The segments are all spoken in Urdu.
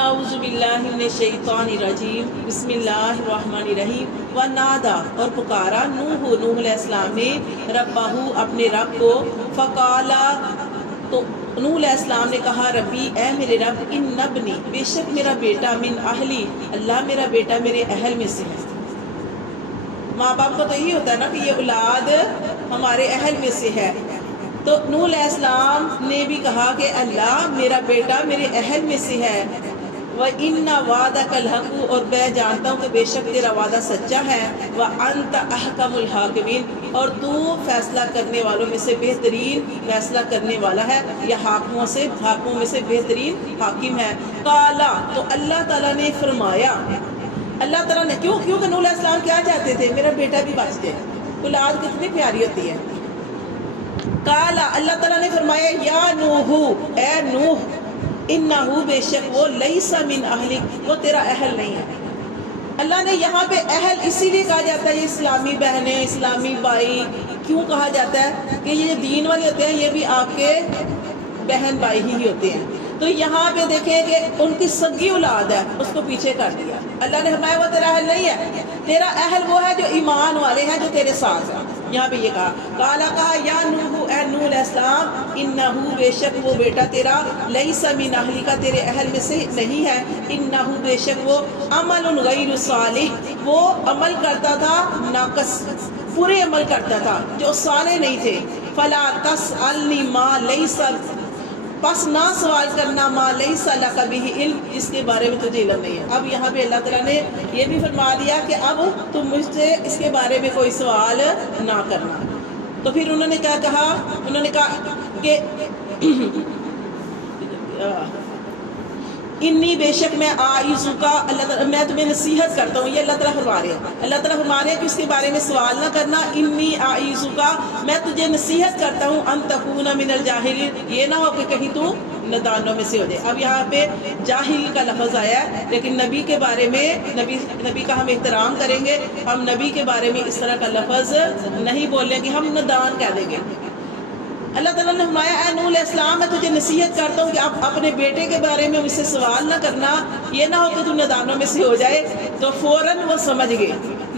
اعوذ باللہ من الشیطان الرجیم بسم اللہ الرحمن الرحیم ونادا اور پکارا نوح علیہ السلام نے ربہ اپنے رب کو فقالا تو نوح علیہ السلام نے کہا ربی اے میرے رب ان نبنی بے شک میرا بیٹا من اہلی اللہ میرا بیٹا میرے اہل میں سے ہے۔ ماں باپ کا تو یہی ہوتا ہے نا کہ یہ اولاد ہمارے اہل میں سے ہے، تو نوح علیہ السلام نے بھی کہا کہ اللہ میرا بیٹا میرے اہل میں سے ہے۔ وَإِنَّ وَعْدَكَ الْحَقُّ اور میں جانتا ہوں کہ بے شک تیرا وعدہ سچا ہے۔ وَأَنْتَ أَحْكَمُ الْحَاكِمِينَ اور تو فیصلہ کرنے والوں میں سے بہترین فیصلہ کرنے والا ہے، یا حاکموں میں سے بہترین حاکم ہے۔ قَالَ تو اللہ تعالیٰ نے فرمایا، اللہ تعالیٰ نے کیونکہ نوح علیہ السلام کیا چاہتے تھے؟ میرا بیٹا بھی بچ جائے، اولاد کتنی پیاری ہوتی ہے۔ قَالَ اللہ تعالیٰ نے فرمایا یا نوح اے نوح انہو بے شک وہ لیس من اہلک وہ تیرا اہل نہیں ہے۔ اللہ نے یہاں پہ اہل اسی لیے کہا جاتا ہے، یہ اسلامی بہنیں اسلامی بھائی کیوں کہا جاتا ہے کہ یہ دین والے ہوتے ہیں، یہ بھی آپ کے بہن بھائی ہی ہوتے ہیں۔ تو یہاں پہ دیکھیں کہ ان کی سگی اولاد ہے، اس کو پیچھے کر دیا۔ اللہ نے فرمایا وہ تیرا اہل نہیں ہے، تیرا اہل وہ ہے جو ایمان والے ہیں، جو تیرے ساتھ ہیں۔ یہاں پہ یہ کہا قالا کہا یا نوح اے نوح علیہ السلام انہو بے شک وہ بیٹا تیرا لیس من اہلی کا تیرے اہل میں سے نہیں ہے۔ انہو بے شک وہ عمل غیر صالح وہ عمل کرتا تھا ناقص، پورے عمل کرتا تھا جو صالح نہیں تھے۔ فلا تسألنی ما لیس پس نہ سوال کرنا ما لیس لک بہ علم جس کے بارے میں تجھے علم نہیں ہے۔ اب یہاں پہ اللہ تعالیٰ نے یہ بھی فرما دیا کہ اب تم مجھ سے اس کے بارے میں کوئی سوال نہ کرنا۔ تو پھر انہوں نے کیا کہا؟ انہوں نے کہا کہ انی بے شک میں آئیزو کا اللہ تعالیٰ میں تمہیں نصیحت کرتا ہوں، یہ اللہ تعالیٰ فرما رہے ہیں۔ اللہ تعالیٰ فرما رہے ہیں کہ اس کے بارے میں سوال نہ کرنا۔ انی آئیزو کا میں تجھے نصیحت کرتا ہوں ان تکون من الجاہلین یہ نہ ہو کہ کہیں تو نادانوں میں سے ہو جائے۔ اب یہاں پہ جاہل کا لفظ آیا ہے، لیکن نبی کے بارے میں نبی کا ہم احترام کریں گے، ہم نبی کے بارے میں اس طرح کا لفظ نہیں بولیں گے، ہم نادان کہہ دیں گے۔ اللہ تعالیٰ نے فرمایا اے نوح علیہ السلام میں تجھے نصیحت کرتا ہوں کہ آپ اپنے بیٹے کے بارے میں مجھ سے سوال نہ کرنا، یہ نہ ہو کہ تم نادانوں میں سے ہو جائے۔ تو فوراً وہ سمجھ گئے،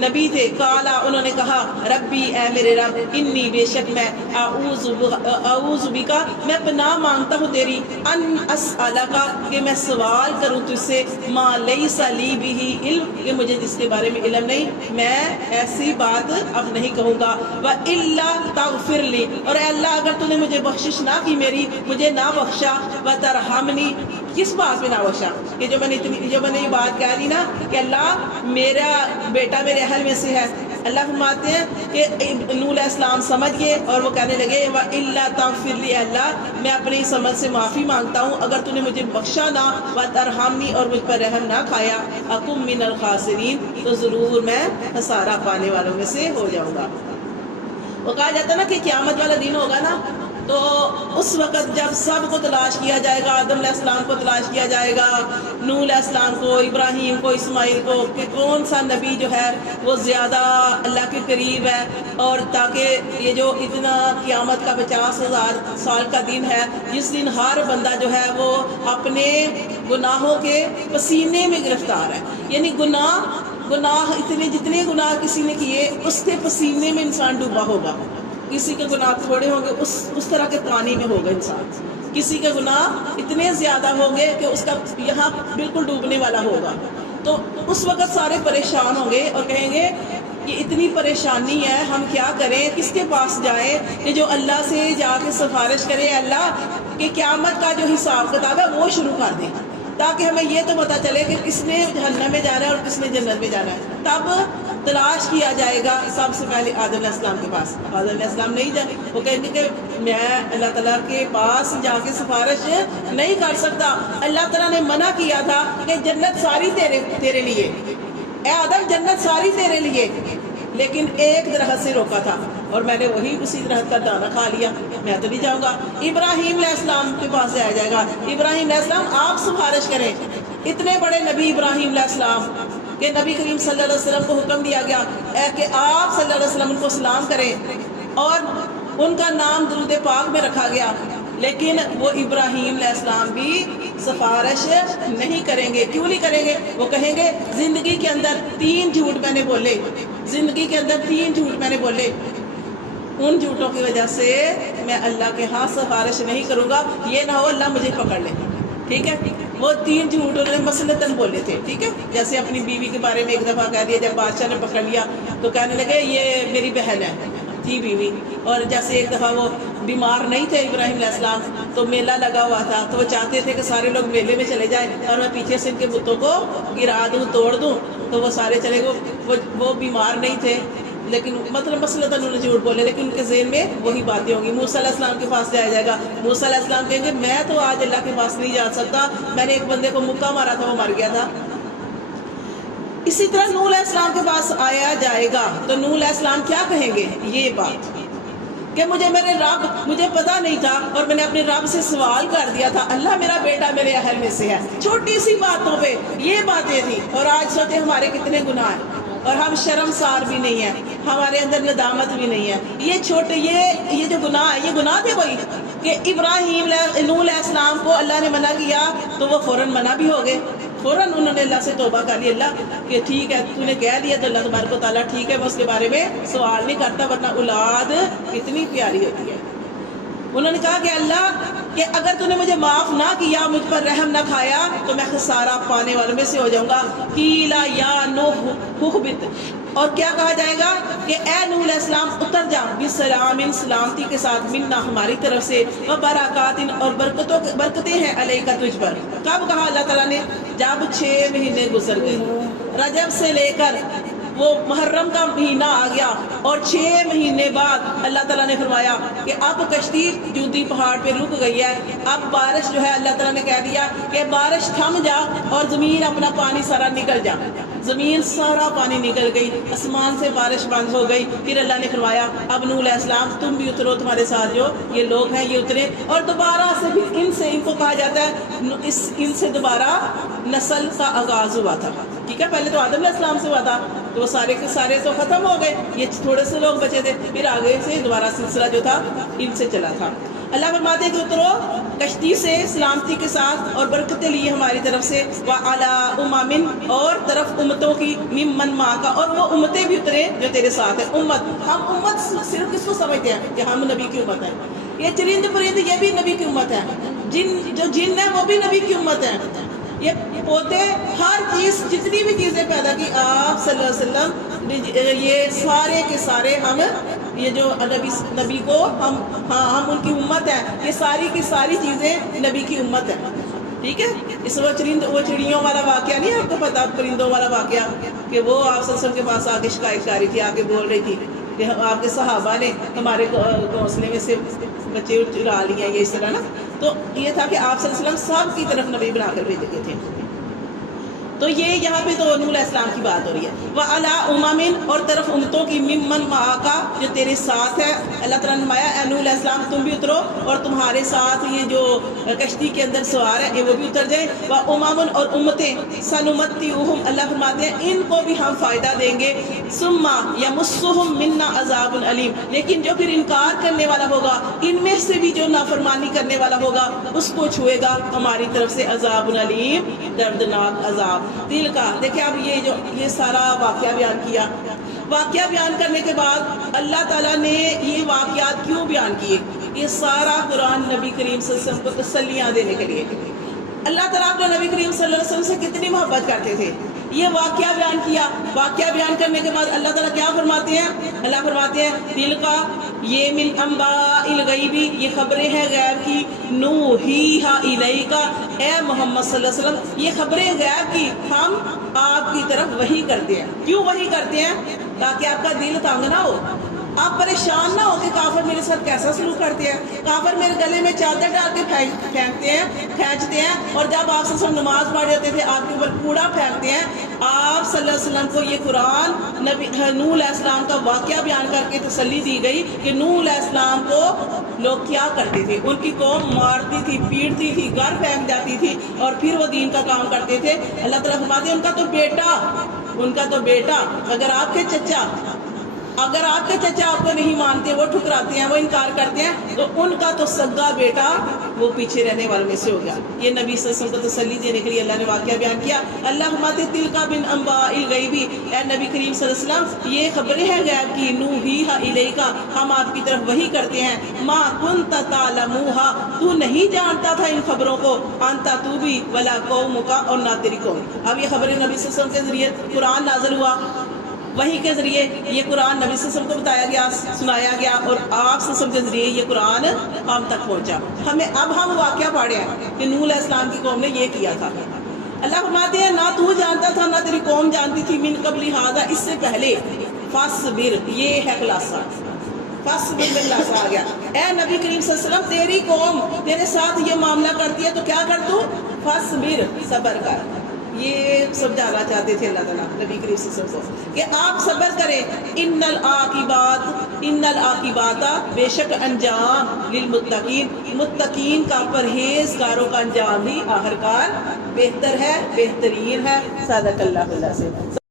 نبی تھے۔ قالا انہوں نے کہا ربی اے میرے رب انی بے شک میں اعوذ بکا میں پناہ مانگتا ہوں تیری ان اسألکا کہ میں سوال کروں تجھ سے ما لیس لی بہ علم کہ مجھے جس کے بارے میں علم نہیں، میں ایسی بات اب نہیں کہوں گا۔ وَإِلَّا تَغْفِرْ لِي اور اے اللہ اگر تو نے مجھے بخشش نہ کی میری مجھے نہ بخشا وَتَرْحَمْنِي کس بات میں نہ بخشا کہ جو میں نے یہ بات کہہ دی نا کہ اللہ میرا بیٹا میرے اہل میں سے ہے۔ اللہ فرماتے ہیں کہ نوح علیہ السلام سمجھ گئے اور وہ کہنے لگے وَإِلَّا تَغْفِرْ لِي اللہ میں اپنی سمجھ سے معافی مانگتا ہوں اگر تو نے مجھے بخشا نہ وَتَرْحَمْنِي اور مجھ پر رحم نہ کھایا أَكُن مِّنَ الْخَاسِرِينَ تو ضرور میں خسارہ پانے والوں میں سے ہو جاؤں گا۔ وہ کہا جاتا ہے نا کہ قیامت والا دن ہوگا نا، تو اس وقت جب سب کو تلاش کیا جائے گا، آدم علیہ السلام کو تلاش کیا جائے گا، نوح علیہ السلام کو، ابراہیم کو، اسماعیل کو، کہ کون سا نبی جو ہے وہ زیادہ اللہ کے قریب ہے، اور تاکہ یہ جو اتنا قیامت کا 50,000 سال کا دن ہے جس دن ہر بندہ جو ہے وہ اپنے گناہوں کے پسینے میں گرفتار ہے، یعنی گناہ اتنے جتنے گناہ کسی نے کیے اس کے پسینے میں انسان ڈوبا ہوگا۔ کسی کے گناہ تھوڑے ہوں گے اس طرح کے پانی میں ہوگا انسان، کسی کے گناہ اتنے زیادہ ہوں گے کہ اس کا یہاں بالکل ڈوبنے والا ہوگا۔ تو اس وقت سارے پریشان ہوں گے اور کہیں گے یہ اتنی پریشانی ہے ہم کیا کریں، کس کے پاس جائیں کہ جو اللہ سے جا کے سفارش کرے اللہ کہ قیامت کا جو حساب کتاب ہے وہ شروع کر دیں، تاکہ ہمیں یہ تو پتہ چلے کہ کس نے جہنم میں جانا ہے اور کس نے جنت میں جانا ہے۔ تب تلاش کیا جائے گا سب سے پہلے آدم علیہ السلام کے پاس۔ آدم علیہ السلام نہیں جائے، وہ کہیں گے کہ میں اللہ تعالیٰ کے پاس جا کے سفارش نہیں کر سکتا، اللہ تعالیٰ نے منع کیا تھا کہ جنت ساری تیرے لیے، اے آدم جنت ساری تیرے لیے، لیکن ایک درخت سے روکا تھا اور میں نے وہی اسی درخت کا دانہ کھا لیا، میں تو نہیں جاؤں گا۔ ابراہیم علیہ السلام کے پاس جایا جائے گا، ابراہیم علیہ السلام آپ سفارش کریں، اتنے بڑے نبی ابراہیم علیہ السلام کہ نبی کریم صلی اللہ علیہ وسلم کو حکم دیا گیا کہ آپ صلی اللہ علیہ وسلم ان کو سلام کریں، اور ان کا نام درود پاک میں رکھا گیا لیکن وہ ابراہیم علیہ السلام بھی سفارش نہیں کریں گے. کیوں نہیں کریں گے؟ وہ کہیں گے زندگی کے اندر 3 جھوٹ میں نے بولے، زندگی کے اندر 3 جھوٹ میں نے بولے، ان جھوٹوں کی وجہ سے میں اللہ کے ہاں سفارش نہیں کروں گا، یہ نہ ہو اللہ مجھے پکڑ لے. ٹھیک ہے، وہ 3 جھوٹ انہوں نے مسلطن بولے تھے. ٹھیک ہے، جیسے اپنی بیوی کے بارے میں ایک دفعہ کہہ دیا، جب بادشاہ نے پکڑ لیا تو کہنے لگے یہ میری بہن ہے، تھی بیوی. اور جیسے ایک دفعہ وہ بیمار نہیں تھے ابراہیم علیہ السلام، تو میلہ لگا ہوا تھا، تو وہ چاہتے تھے کہ سارے لوگ میلے میں چلے جائیں اور میں پیچھے سے ان کے بتوں کو گرا دوں، توڑ دوں، تو وہ سارے چلے گئے. وہ بیمار نہیں تھے، لیکن مطلب مسئلہ انہوں نے جھوٹ بولے، لیکن ان کے ذہن میں وہی باتیں ہوں گی. موسیٰ علیہ السلام کے پاس جایا جائے گا، موسیٰ علیہ السلام کہیں گے میں تو آج اللہ کے پاس نہیں جا سکتا، میں نے ایک بندے کو مکہ مارا تھا، وہ مر گیا تھا. اسی طرح نوح علیہ السلام کے پاس آیا جائے گا تو نوح علیہ السلام کیا کہیں گے؟ یہ بات کہ مجھے پتا نہیں تھا اور میں نے اپنے رب سے سوال کر دیا تھا، اللہ میرا بیٹا میرے اہل میں سے ہے. چھوٹی سی باتوں پہ یہ باتیں تھیں، اور آج سوچے ہمارے کتنے گناہ ہیں اور ہم شرمسار بھی نہیں ہیں، ہمارے اندر ندامت بھی نہیں ہے. یہ چھوٹے یہ جو گناہ ہے، یہ گناہ تھے وہی کہ نوح علیہ السلام کو اللہ نے منع کیا تو وہ فوراً منع بھی ہو گئے. فوراً انہوں نے اللہ سے توبہ کر لی، اللہ کہ ٹھیک ہے تو نے کہہ دیا تو اللہ تبارک و تعالیٰ ٹھیک ہے، میں اس کے بارے میں سوال نہیں کرتا، ورنہ اولاد کتنی پیاری ہوتی ہے. انہوں نے کہا کہ اللہ کہ اگر تو نے مجھے معاف نہ کیا، مجھ پر رحم نہ کھایا تو میں خسارہ پانے والوں میں سے ہو جاؤں گا. قیلا یا نوح اہبط، اور کیا کہا جائے گا کہ اے نوح علیہ السلام اتر جا، بسلام، سلامتی کے ساتھ، منا ہماری طرف سے، وبرکات، اور برکتیں ہیں علیکا تجھ پر. کب کہا اللہ تعالیٰ نے؟ جب 6 مہینے گزر گئے، رجب سے لے کر وہ محرم کا مہینہ آ گیا، اور 6 مہینے بعد اللہ تعالیٰ نے فرمایا کہ اب کشتی جودی پہاڑ پہ رک گئی ہے، اب بارش جو ہے اللہ تعالیٰ نے کہہ دیا کہ بارش تھم جا اور زمین اپنا پانی سارا نکل جا. زمین سارا پانی نکل گئی، آسمان سے بارش بند ہو گئی. پھر اللہ نے فرمایا اب نوح علیہ السلام تم بھی اترو، تمہارے ساتھ جو یہ لوگ ہیں یہ اترے. اور دوبارہ سے پھر ان کو کہا جاتا ہے ان سے دوبارہ نسل کا آغاز ہوا تھا. ٹھیک ہے، پہلے تو آدم علیہ السلام سے ہوا تھا، تو وہ سارے کے سارے تو ختم ہو گئے، یہ تھوڑے سے لوگ بچے تھے، پھر آگے سے دوبارہ سلسلہ جو تھا ان سے چلا تھا. اللہ فرماتے ہیں کہ اترو کشتی سے سلامتی کے ساتھ اور برکتیں لیے ہماری طرف سے، وَعَلَىٰ أُمَمٍ، اور طرف امتوں کی، ممن مَعَكَ، اور وہ امتیں بھی اترے جو تیرے ساتھ ہیں. امت، ہم امت صرف کس کو سمجھتے ہیں کہ ہم نبی کی امت ہیں. یہ چرند پرند یہ بھی نبی کی امت ہے، جو جن ہے وہ بھی نبی کی امت ہے. یہ پودے، ہر چیز، جتنی بھی چیزیں پیدا کی آپ صلی اللہ علیہ وسلم، یہ سارے کے سارے ہم، یہ جو نبی کو ہم ان کی امت ہیں، یہ ساری کی ساری چیزیں نبی کی امت ہیں. ٹھیک ہے، اس وہ چڑیوں والا واقعہ نہیں آپ کو پتا، پرندوں والا واقعہ کہ وہ آپ صلی اللہ علیہ وسلم کے پاس آ کے شکایت کر رہی تھی، آ کے بول رہی تھی کہ آپ کے صحابہ نے ہمارے گھونسلے میں سے بچے چرا لیے ہیں، یہ اس طرح نا. تو یہ تھا کہ آپ صلی اللہ علیہ وسلم سب کی طرف نبی بنا کر بھیجے گئے تھے. تو یہ یہاں پہ تو نوح علیہ السلام کی بات ہو رہی ہے. وَعَلَىٰ أُمَمٍ، اور طرف امتوں کی، ممن مَعَكَ، جو تیرے ساتھ ہے. اللہ تعالیٰ نے فرمایا اے نوح علیہ السلام تم بھی اترو اور تمہارے ساتھ یہ جو کشتی کے اندر سوار ہے وہ بھی اتر جائیں. وَأُمَمٌ، اور امتیں، سَنُمَتِّعُهُمْ، اللہ فرماتے ہیں ان کو بھی ہم فائدہ دیں گے. ثُمَّ يَمُسُّهُمْ مِنَّا عَذَابٌ أَلِيمٌ، لیکن جو پھر انکار کرنے والا ہوگا، ان میں سے بھی جو نافرمانی کرنے والا ہوگا اس کو چھوئے گا ہماری طرف سے عذاب علیم، دردناک عذاب. دل کا دیکھیں اب یہ سارا واقعہ بیان کیا. واقعہ بیان کرنے کے بعد اللہ تعالیٰ نے یہ واقعات کیوں بیان کیے؟ یہ سارا قرآن نبی کریم صلی اللہ علیہ وسلم کو تسلیاں دینے کے لیے. اللہ تعالیٰ جو نبی کریم صلی اللہ علیہ وسلم سے کتنی محبت کرتے تھے. یہ واقعہ بیان کیا. واقعہ بیان کرنے کے بعد اللہ تعالیٰ کیا فرماتے ہیں؟ اللہ فرماتے ہیں دل کا یہ من انباء الغیب، یہ خبریں ہیں غیب کی، نوحیہا الیکا، اے محمد صلی اللہ علیہ وسلم یہ خبریں غیب کی ہم آپ کی طرف وحی کرتے ہیں. کیوں وحی کرتے ہیں؟ تاکہ آپ کا دل تنگ نہ ہو، آپ پریشان نہ ہو کہ کافر میرے ساتھ کیسا سلوک کرتے ہیں. کافر میرے گلے میں چادر ڈال کے پھینکتے ہیں، کھینچتے ہیں، اور جب آپ صلی اللہ علیہ وسلم نماز پڑھ رہے ہوتے تھے آپ کے اوپر کوڑا پھینکتے ہیں. آپ صلی اللہ علیہ وسلم کو یہ قرآن نوح علیہ السلام کا واقعہ بیان کر کے تسلی دی گئی کہ نوح علیہ السلام کو لوگ کیا کرتے تھے، ان کی قوم مارتی تھی، پیٹتی تھی، گھر پھینک جاتی تھی، اور پھر وہ دین کا کام کرتے تھے. اللہ تعالیٰ فرماتے ہیں ان کا تو بیٹا اگر آپ کے چچا اگر آپ کے چچا آپ کو نہیں مانتے، وہ ٹھکراتے ہیں، وہ انکار کرتے ہیں، تو ان کا تو سگا بیٹا وہ پیچھے رہنے والوں میں سے ہو گیا۔ یہ نبی صلی اللہ علیہ وسلم کو تسلی دینے کے لیے اللہ نے واقعہ بیان کیا۔ اللہم تلک من انباء الغیب، اے نبی کریم صلی اللہ علیہ وسلم یہ خبریں ہیں غیب کی، نوحیھا الیک، ہم آپ کی طرف وحی کرتے ہیں، ما کنت تعلموھا، تو نہیں جانتا تھا ان خبروں کو، انت تو بھی ولا قومک، اور نہ تیری قوم۔ اب یہ خبریں نبی صلی اللہ علیہ وسلم کے ذریعے قرآن نازل ہوا، وحی کے ذریعے یہ قرآن نبی صلی اللہ علیہ وسلم کو بتایا گیا، سنایا گیا، اور آپ صلی اللہ علیہ وسلم کے ذریعے یہ قرآن ہم تک پہنچا۔ اب ہم واقعہ پڑھے ہیں کہ نوح علیہ السلام کی قوم نے یہ کیا تھا۔ اللہ فرماتے ہیں نہ تو جانتا تھا نہ تیری قوم جانتی تھی، من قبل ھذا، اس سے پہلے، فاصبر، یہ ہے خلاصہ، فاصبر میں خلاصہ آ گیا۔ اے نبی کریم صلی اللہ علیہ وسلم تیری قوم تیرے ساتھ یہ معاملہ کرتی ہے تو کیا کر تو، فاصبر، صبر کر۔ یہ سمجھانا چاہتے تھے اللہ تعالیٰ نبی کریم صلی اللہ علیہ وسلم کو کہ آپ صبر کریں، ان العاقبات، بے شک انجام، للمتقین، متقین کا، پرہیزگاروں کا انجام ہی آخرکار بہتر ہے، بہترین ہے۔ صدق اللہ علیہ وسلم۔